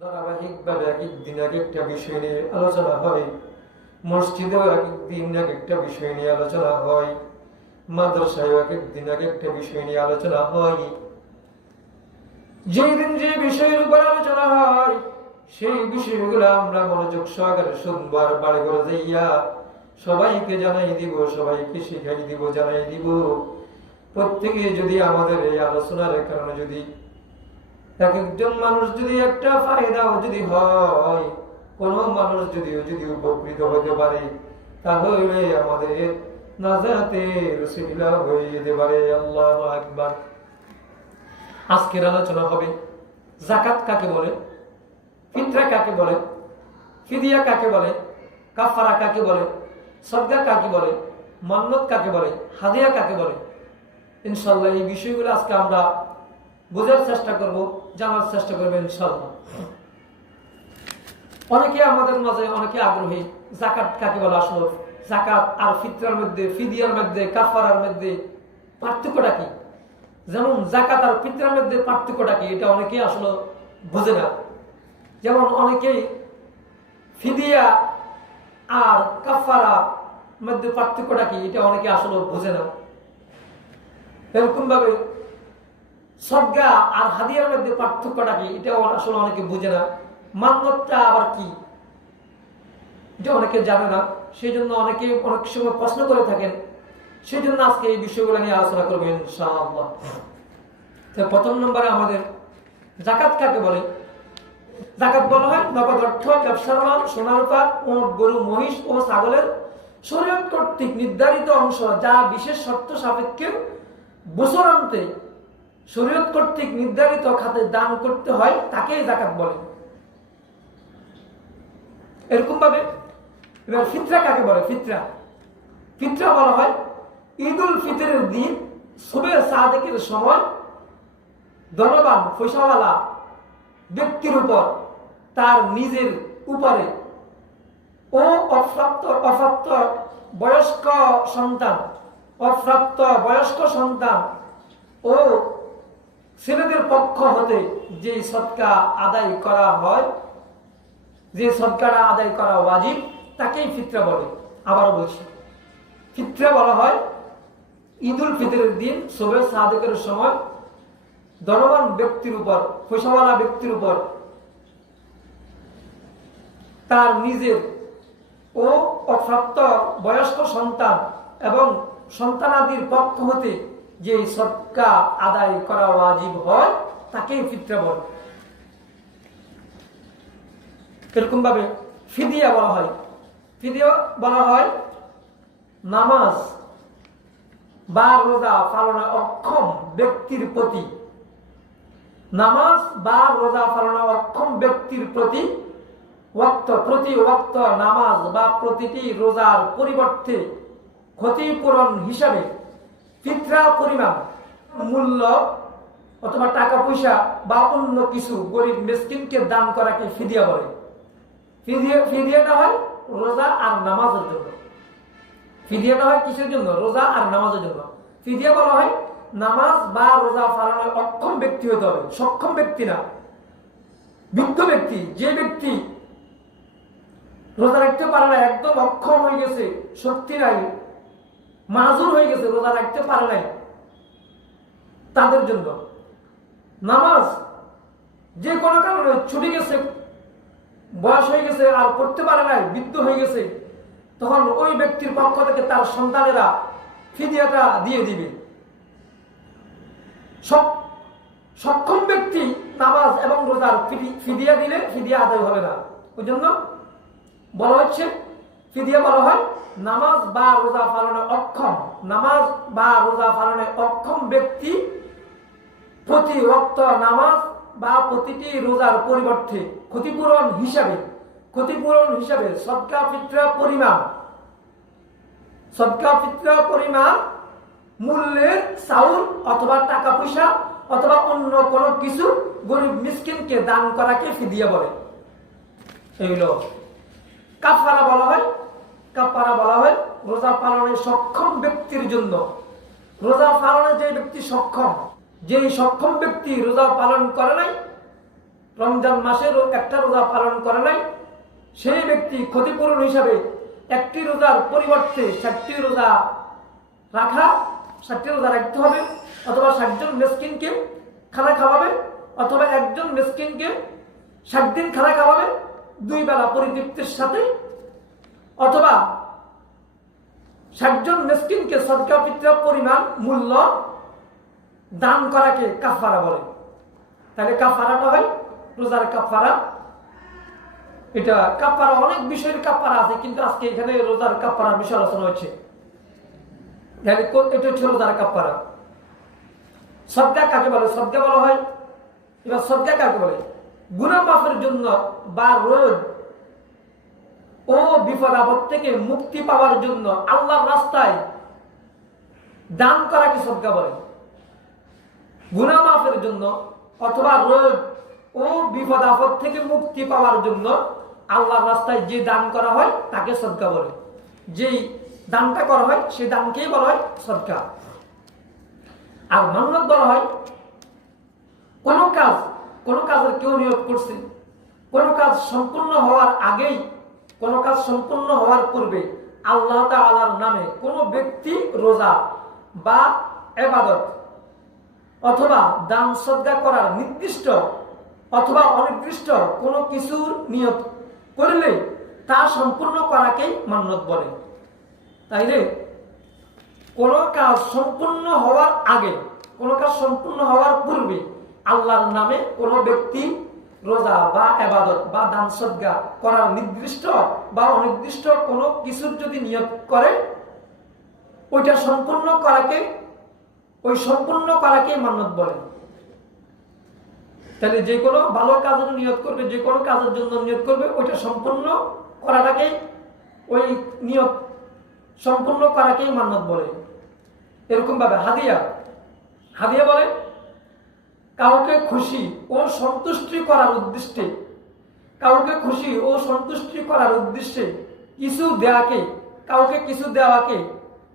ধারাবাহিকভাবে এক এক দিন এক একটা বিষয় নিয়ে আলোচনা হয়। মসজিদেও এক এক দিন এক একটা বিষয় নিয়ে আলোচনা হয়, মাদ্রাসায়ও এক এক দিন এক একটা বিষয় নিয়ে আলোচনা হয়। যেই দিন যে বিষয়ের উপর আলোচনা হয় সেই বিষয়গুলো আমরা মনোযোগ সহকারে শুনবার বাড়ি করে যাইয়া সবাইকে জানাই দিব, সবাইকে শিখাই দিব, জানাই দিব। প্রত্যেকে যদি আমাদের এই আলোচনার কারণে যদি এক একজন মানুষ যদি একটা ফায়দাও যদি হয়, কোন মানুষ যদি উপকৃত হতে পারে, তাহলে আমাদের নাজাতের ওসিলা হয়ে যেতে পারে। আল্লাহু আকবার। আজকের আলোচনা হবে যাকাত কাকে বলে, ফিতরা কাকে বলে, ফিদিয়া কাকে বলে, কাফারা কাকে বলে, সদকা কাকে বলে, মান্নত কাকে বলে, হাদিয়া কাকে বলে। ইনশাআল্লাহ এই বিষয়গুলো আজকে আমরা বোঝার চেষ্টা করব, জানার চেষ্টা করবো ইনশাআল্লাহ। অনেকে আমাদের মাঝে অনেকে আগ্রহী যাকাত কাকে বলে, আসলে যাকাত আর ফিতরার মধ্যে, ফিদিয়ার মধ্যে, কাফারার মধ্যে পার্থক্যটা কি। যেমন যাকাত আর ফিতরার মধ্যে পার্থক্যটা কি, এটা অনেকেই আসলে বোঝে না। যেমন অনেকেই ফিদিয়া আর কাফারা মধ্যে পার্থক্যটা কি, এটা অনেকে আসলে বোঝে না। এরকম ভাবে সদকা আর হাদিয়ার মধ্যে পার্থক্যটা কি, এটা আসলে অনেকে বুঝে না। মান্নতটা আবার কি, এটা অনেকে জানে না। সেই জন্য অনেকে অনেক সময় প্রশ্ন করে থাকেন। সেই জন্য আজকে এই বিষয়গুলো নিয়ে আলোচনা করবেন ইনশাআল্লাহ। প্রথম নম্বরে আমাদের যাকাত কাকে বলে। যাকাত বলা হয় নগদ অর্থ, ব্যবসার মাল, সোনা রূপা, উট, গরু, মহিষ ও ছাগলের শরীয়ত কর্তৃক নির্ধারিত অংশ, যা বিশেষ শর্ত সাপেক্ষে বছরান্তে শরীয়ত কর্তৃক নির্ধারিত খাতে দান করতে হয়, তাকেই যাকাত বলে। এরকম ভাবে এবার ফিতরা কাকে বলে। ফিতরা বলা হয় ঈদুল ফিতরের দিন সুবে সাদেকের সময় ধনবান পয়সাওয়ালা ব্যক্তির উপর, তার নিজের উপরে ও অপ্রাপ্ত বয়স্ক সন্তান ও ছেলেদের পক্ষ হতে যে সদকা আদায় করা হয়, যে সদকাটা আদায় করা ওয়াজিব, তাকেই ফিতরা বলে। আবারও বলছি, ফিতরা বলা হয় ঈদুল ফিতরের দিন শবে সাদেকের সময় ধনবান ব্যক্তির উপর, পয়সাওয়ালা ব্যক্তির উপর, তার নিজের ও অপ্রাপ্ত বয়স্ক সন্তান এবং সন্তানাদির পক্ষ হতে যে সদকা আদায় করা ওয়াজিব হয়, তাকেই ফিতরা বলে। এরকম ভাবে ফিদিয়া বলা হয় নামাজ বা রোজা পালনে অক্ষম ব্যক্তির প্রতি, প্রতি ওয়াক্ত নামাজ বা প্রতিটি রোজার পরিবর্তে ক্ষতিপূরণ হিসাবে ফিতরা পরিমাণ মূল্য অথবা টাকা পয়সা বা অন্য কিছু গরিব মিসকিনকে দান করাকে ফিদিয়া বলে। ফিদিয়াটা হয় রোজা আর নামাজের জন্য। ফিদিয়াটা হয় কিসের জন্য? রোজা আর নামাজের জন্য। ফিদিয়া বলা হয় নামাজ বা রোজা পালনে অক্ষম ব্যক্তি হতে হবে, সক্ষম ব্যক্তি না। বৃদ্ধ ব্যক্তি, যে ব্যক্তি রোজা রাখতে পারে না, একদম অক্ষম হয়ে গেছে, শক্তি নাই, মাজুর হয়ে গেছে, রোজা রাখতে পারে নাই, তাদের জন্য। নামাজ যে কোনো কারণে ছুটে গেছে, বয়স হয়ে গেছে, আর পড়তে পারে নাই, বৃদ্ধ হয়ে গেছে, তখন ওই ব্যক্তির পক্ষ থেকে তার সন্তানেরা ফিদিয়াটা দিয়ে দিবে। সক্ষম ব্যক্তি নামাজ এবং রোজার ফিদিয়া দিলে ফিদিয়া আদায় হবে না। ওই জন্য বলা হচ্ছে ফিদিয়া বলা হয় নামাজ বা রোজা পালনে অক্ষম ব্যক্তি প্রতি ওয়াক্ত নামাজ বা প্রতিটি রোজার পরিবর্তে ক্ষতিপূরণ হিসাবে সদকা ফিতরা পরিমাণ মূল্যের চাউল অথবা টাকা পয়সা অথবা অন্য কোনো কিছু গরিব মিসকিনকে দান করাকে ফিদিয়া বলে। এইগুলো কাফারা বলা হয় রোজা পালনে সক্ষম ব্যক্তির জন্য। রোজা পালনে যে ব্যক্তি সক্ষম, যেই সক্ষম ব্যক্তি রোজা পালন করে নাই, রমজান মাসের একটা রোজা পালন করে নাই, সেই ব্যক্তি ক্ষতিপূরণ হিসাবে একটি রোজার পরিবর্তে 60টি রোজা রাখতে হবে, অথবা 60 জন মিসকিনকে খানা খাওয়াবে, অথবা একজন মিসকিনকে 60 দিন খানা খাওয়াবে 2 বেলা পরিতৃপ্তির সাথে, অথবা 60 জন মিসকিনকে সদকা ফিতরা পরিমাণ মূল্য দান করাকে কাফারা বলে। তাহলে কাফারাটা হয় রোজার কাফারা। এটা কাফারা, অনেক বিষয়ের কাফারা আছে, কিন্তু আজকে এখানে রোজার কাফারার বিষয় আলোচনা হচ্ছে। এটা হচ্ছে রোজার কাফারা। সদকা কাকে বলে? সদকা বলা হয়, এবার সদকা কাকে বলে? গুনাহ মাফের জন্য বা রোগ ও বিপদ আপদ থেকে মুক্তি পাওয়ার জন্য আল্লাহর রাস্তায় দান করাকে সদকা বলে। গুনাহ মাফের জন্য অথবা রোগ ও বিপদ আপদ থেকে মুক্তি পাওয়ার জন্য আল্লাহর রাস্তায় যে দান করা হয় তাকে সদকা বলে। যেই দানটা করা হয় সেই দানকেই বলা হয় সদকা। আর মান্নাত বলা হয় কোন কাজের কেউ নিয়োগ করছে, কোন কাজ সম্পূর্ণ হওয়ার আগেই, কোন কাজ সম্পূর্ণ হওয়ার পূর্বে আল্লাহ তাআলার নামে কোন ব্যক্তি রোজা বা ইবাদত অথবা দান সদকা করার নির্দিষ্ট অথবা অনির্দিষ্ট কোনো কিছুর নিয়ত করলে তা সম্পূর্ণ করাকেই মান্নত বলে। তাইলে কোন কাজ সম্পূর্ণ হওয়ার আগে, কোন কাজ সম্পূর্ণ হওয়ার পূর্বে আল্লাহর নামে কোনো ব্যক্তি রোজা বা ইবাদত বা দান সদকা করার নির্দিষ্ট বা অনির্দিষ্ট কোনো কিছুর যদি নিয়ত করে, ওইটা সম্পূর্ণ করাকে মান্নত বলে। তাহলে যে কোনো ভালো কাজের নিয়ত করবে, যে কোনো কাজের জন্য নিয়ত করবে, ওইটা সম্পূর্ণ করাটাকেই, ওই নিয়ত সম্পূর্ণ করাকেই মান্নত বলে। এরকম ভাবে হাদিয়া বলে কাউকে খুশি ও সন্তুষ্টি করার উদ্দেশ্যে, কিছু দেওয়াকে, কাউকে কিছু দেওয়াকে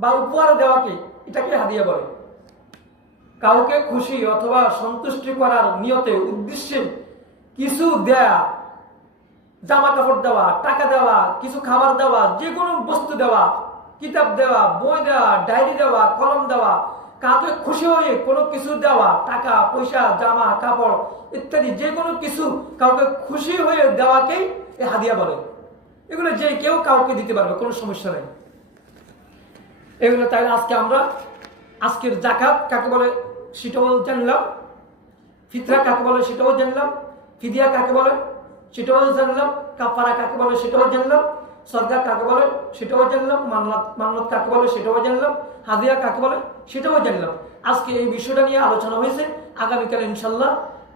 বা উপহার দেওয়াকে, এটাকে হাদিয়া বলে। কাউকে খুশি অথবা সন্তুষ্টি করার নিয়তে উদ্দেশ্যে কিছু দেয়া, জামা কাপড় দেওয়া, টাকা দেওয়া, কিছু খাবার দেওয়া, যে কোনো বস্তু দেওয়া, কিতাব দেওয়া, বই দেওয়া, ডায়েরি দেওয়া, কলম দেওয়া, কাউকে খুশি হয়ে কোনো কিছু দেওয়া, টাকা পয়সা, জামা কাপড় ইত্যাদি যে কোনো কিছু কাউকে খুশি হয়ে দেওয়াকেই হাদিয়া বলে। এগুলো যে কেউ কাউকে দিতে পারবে, কোনো সমস্যা নেই এগুলো। তাই আজকের যাকাত কাকে বলে সেটাও জানলাম, ফিতরা কাকে বলে সেটাও জানলাম, ফিদিয়া কাকে বলে সেটাও জানলাম, কাফারা কাকে বলে সেটাও জানলাম, সদকা কাকে বলে সেটাও জানলাম, মান্নত কাকে বলে সেটাও জানলাম, হাদিয়া কাকে বলে সেটাও জানলাম। আজকে এই বিষয়টা নিয়ে আলোচনা হয়েছে, আগামীকাল ইনশাল্লাহ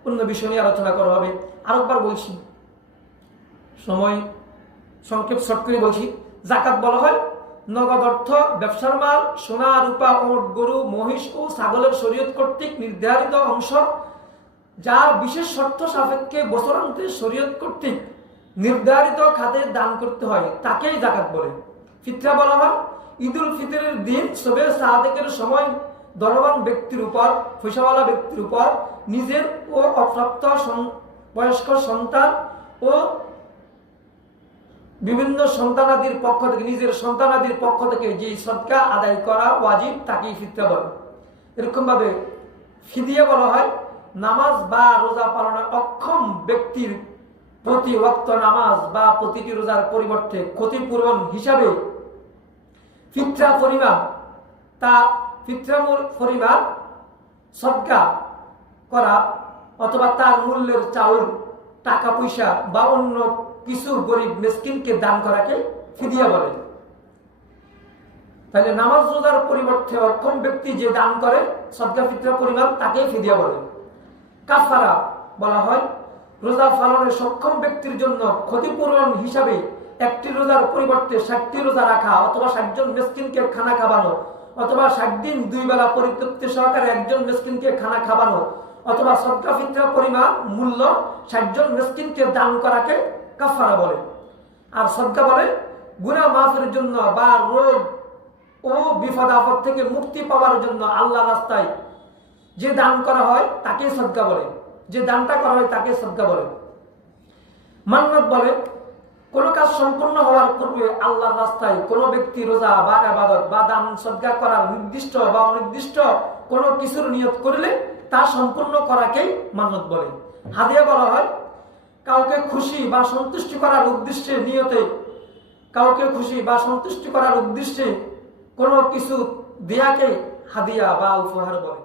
অন্য বিষয় নিয়ে আলোচনা করা হবে। আরেকবার বলছি, সময় সংক্ষেপ শর্ট করে বলছি, যাকাত বলা হয় নগদ অর্থ, ব্যবসার মাল, সোনা রূপা, ওট, গরু, মহিষ ও ছাগলের শরীয়ত কর্তৃক নির্ধারিত অংশ, যা বিশেষ শর্ত সাপেক্ষে বছরান্তে শরীয়ত কর্তৃক নির্ধারিত খাতে দান করতে হয়, তাকেই যাকাত বলে। ফিতরা বলা হয় ঈদুল ফিতরের দিন সবে সাদেকের সময় ধনবান ব্যক্তির উপর, পয়সাওয়ালা ব্যক্তির উপর নিজের ও অপ্রাপ্ত বয়স্ক সন্তান ও বিভিন্ন সন্তানাদির পক্ষ থেকে, নিজের সন্তানাদির পক্ষ থেকে যে সদকা আদায় করা ওয়াজিব তাকেই ফিতরা বলে। এরকম ভাবে ফিদিয়া বলা হয় নামাজ বা রোজা পালনের অক্ষম ব্যক্তির প্রতি ওয়াক্ত নামাজ বা প্রতিটি রোজার পরিবর্তে ক্ষতিপূরণ হিসাবে ফিতরা পরিমাণ সদকা করা, অথবা তার মূল্যের চাউল, টাকা পয়সা বা অন্য কিছু গরিব মিসকিনকে দান করাকে ফিদিয়া বলে। তাহলে নামাজ রোজার পরিবর্তে অক্ষম ব্যক্তি যে দান করে সদকা ফিতরা পরিমাণ, তাকে ফিদিয়া বলে। কাফারা বলা হয় রোজা পালনের সক্ষম ব্যক্তির জন্য ক্ষতিপূরণ হিসাবে একটি রোজার পরিবর্তে 60টি রোজা রাখা, অথবা 60 জন মিসকিনকে খানা খাওয়ানো, অথবা 60 দিন 2 বেলা পরিতৃপ্তি সহকারে একজন মিসকিনকে খানা খাওয়ানো, অথবা সদকা ফিতরা পরিমাণ মূল্য 60 জন মিসকিনকে দান করাকে কাফারা বলে। আর সদকা বলে গুনাহ মাফের জন্য বা রোগ ও বিপদ আপদ থেকে মুক্তি পাওয়ার জন্য আল্লাহর রাস্তায় যে দান করা হয় তাকে সদকা বলে। যে দানটা করা হয় তাকে সদকা বলে। মান্নাত বলে কোন কাজ সম্পূর্ণ হওয়ার পূর্বে আল্লাহর রাস্তায় কোন ব্যক্তি রোজা বা ইবাদত বা দান সদকা করার নির্দিষ্ট বা অনির্দিষ্ট কোন কিছুর নিয়ত করলে তা সম্পূর্ণ করাকেই মান্নাত বলে। হাদিয়া বলা হয় কাউকে খুশি বা সন্তুষ্টি করার উদ্দেশ্যে নিয়তে, কাউকে খুশি বা সন্তুষ্টি করার উদ্দেশ্যে কোনো কিছু দেয়াকে হাদিয়া বা উপহার বলে।